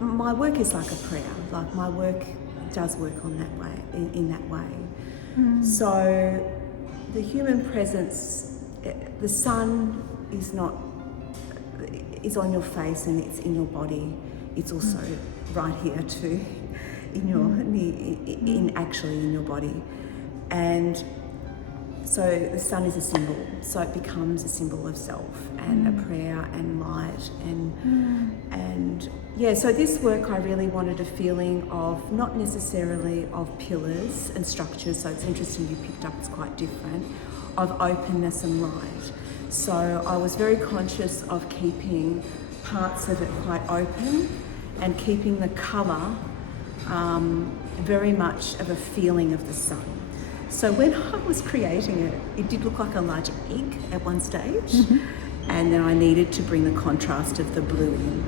my work is like a prayer. Like my work does work on that way, in that way. So the human presence, the sun is on your face and it's in your body. It's also right here too, actually in your body. And so the sun is a symbol, so it becomes a symbol of self and a prayer and light and yeah. So this work, I really wanted a feeling of not necessarily of pillars and structures. So it's interesting you picked up; it's quite different. Of openness and light. So I was very conscious of keeping parts of it quite open and keeping the colour very much of a feeling of the sun. So when I was creating it, it did look like a large egg at one stage, and then I needed to bring the contrast of the blue in,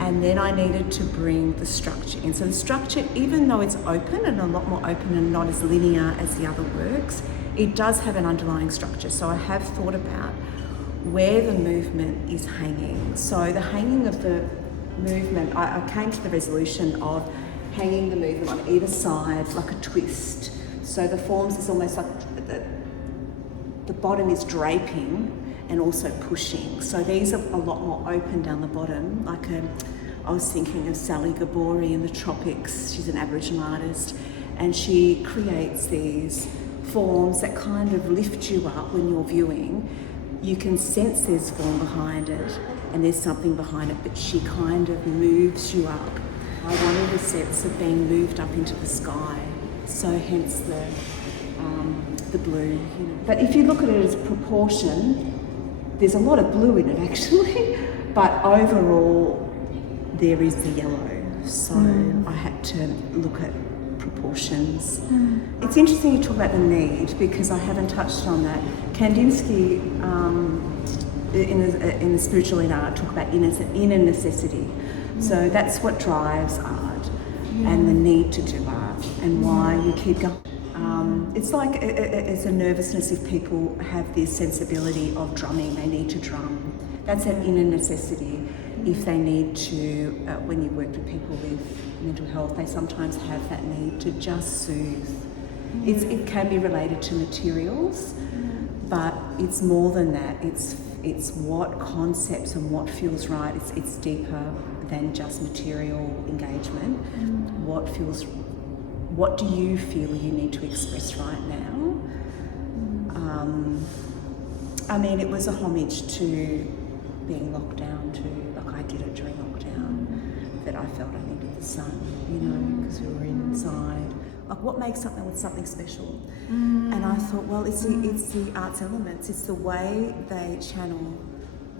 and then I needed to bring the structure in. So the structure, even though it's open and a lot more open and not as linear as the other works, it does have an underlying structure. So I have thought about where the movement is hanging. So the hanging of the movement, I came to the resolution of hanging the movement on either side like a twist. So the forms is almost like the bottom is draping and also pushing. So these are a lot more open down the bottom. I was thinking of Sally Gabori in the tropics. She's an Aboriginal artist, and she creates these forms that kind of lift you up when you're viewing. You can sense there's form behind it and there's something behind it, but she kind of moves you up. I wanted a sense of being moved up into the sky. So hence the blue. But if you look at it as proportion, there's a lot of blue in it actually, but overall there is the yellow. So I had to look at proportions. It's interesting you talk about the need, because I haven't touched on that. Kandinsky in the spiritual inner art talk about inner necessity. So that's what drives art and the need to do art and why you keep going. It's like it's a nervousness if people have this sensibility of drumming, they need to drum. That's an inner necessity. If they need to, when you work with people with mental health, they sometimes have that need to just soothe. It can be related to materials, but it's more than that. It's what concepts and what feels right. It's deeper than just material engagement. What do you feel you need to express right now? I mean, it was a homage to being locked down too, like I did it during lockdown, that I felt I needed the sun, because we were inside. Like, what makes something special? And I thought, well, it's the arts elements. It's the way they channel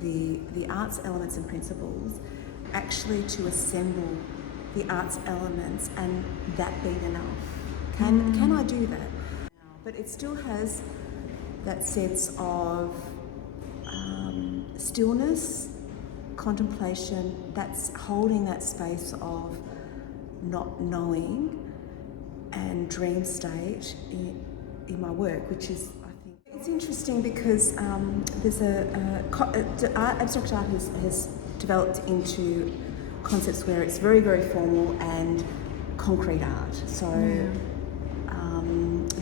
the arts elements and principles actually to assemble the arts elements and that being enough. Can I do that? But it still has that sense of stillness, contemplation, that's holding that space of not knowing and dream state in my work, which is, I think, it's interesting because there's abstract art has developed into concepts where it's very, very formal and concrete art. So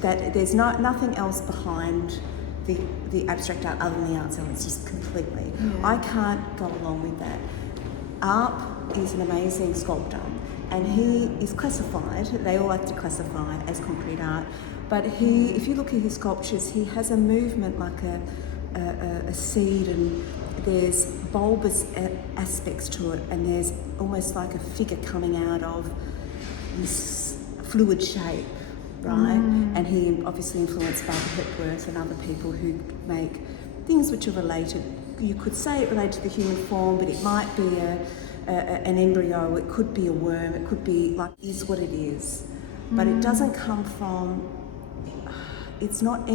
that there's nothing else behind the abstract art other than the arts elements, just completely. I can't go along with that. Arp is an amazing sculptor, and he is classified, they all like to classify as concrete art, but if you look at his sculptures, he has a movement like a seed, and there's bulbous aspects to it, and there's almost like a figure coming out of this fluid shape, right? And he obviously influenced by Hepworth and other people who make things which are related. You could say it related to the human form, but it might be an embryo, it could be a worm, it could be like, is what it is. But it doesn't come from, it's not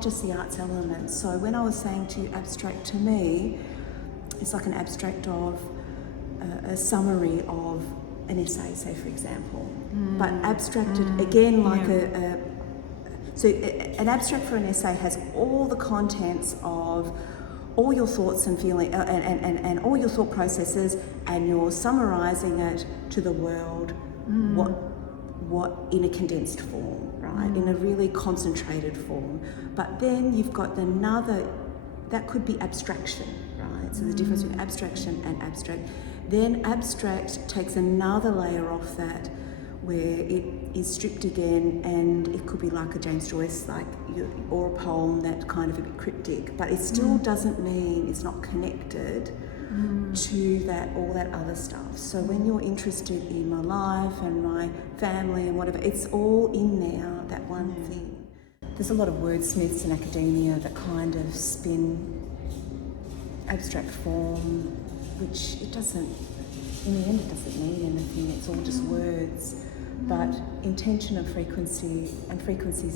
just the arts element. So when I was saying to you, abstract to me, it's like an abstract of a summary of an essay, say for example, but abstracted again like so an abstract for an essay has all the contents of all your thoughts and feeling and all your thought processes, and you're summarising it to the world, what in a condensed form, right? In a really concentrated form. But then you've got another, that could be abstraction, right? So the difference between abstraction and abstract. Then abstract takes another layer off that, where it is stripped again, and it could be like a James Joyce, or a poem that kind of a bit cryptic, but it still doesn't mean it's not connected to that, all that other stuff. So when you're interested in my life and my family and whatever, it's all in there, that one thing. There's a lot of wordsmiths in academia that kind of spin abstract form, which it doesn't, in the end it doesn't mean anything, it's all just words. But intention and frequencies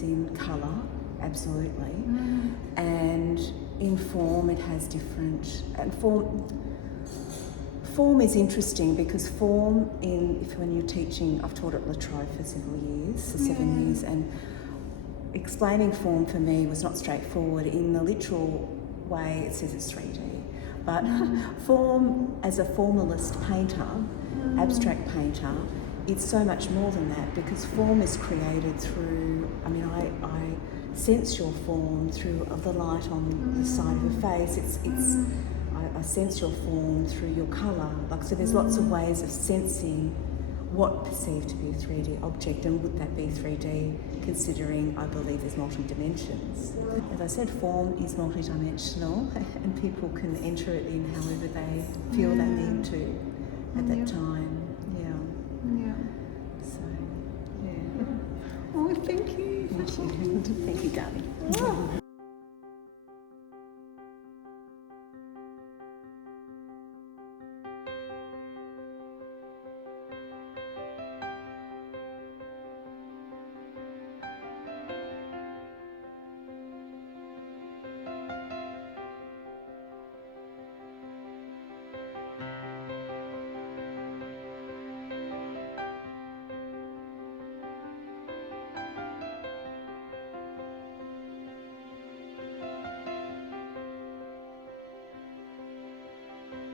in colour, absolutely. And in form, it has different, and form is interesting, because form when you're teaching, I've taught at La Trobe for several years, for 7 years, and explaining form for me was not straightforward. In the literal way, it says it's 3D. But form, as a formalist painter, abstract painter, it's so much more than that, because form is created through, I sense your form through the light on the side of your face. I sense your form through your colour. So there's lots of ways of sensing what perceived to be a 3D object, and would that be 3D, considering I believe there's multi-dimensions. As I said, form is multi-dimensional, and people can enter it in however they feel they need to at that time. Oh, thank you. Thank you, darling.